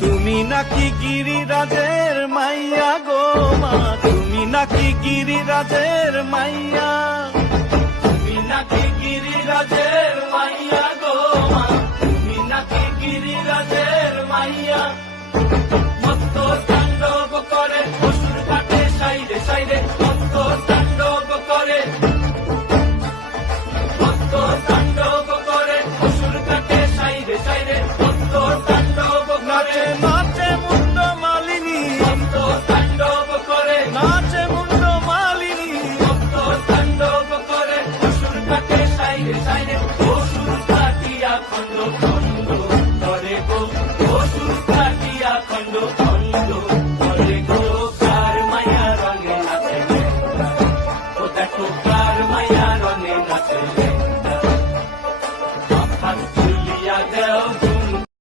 তুমি নাকি গিরিরাজের মাইয়া গো মা, তুমি নাকি গিরিরাজের মাইয়া, তুমি নাকি গিরিরাজের মাইয়া গো মা, তুমি নাকি গিরিরাজের মাইয়া। মত্ত তাণ্ডব করে অসুর কাটে সাইরে সাইরে, মত্ত তাণ্ডব করে, মত্ত তাণ্ডব করে অসুর কাটে সাইরে সাইরে, মত্ত তাণ্ডব করে। নাচে মুন্ড মালিনী, মত্ত তাণ্ডব করে, নাচে মুন্ড মালিনী, মত্ত তাণ্ডব করে অসুর কাটে সাইরে সাইরে, অসুর কাটিয়া খন্ড খন্ড করে গো।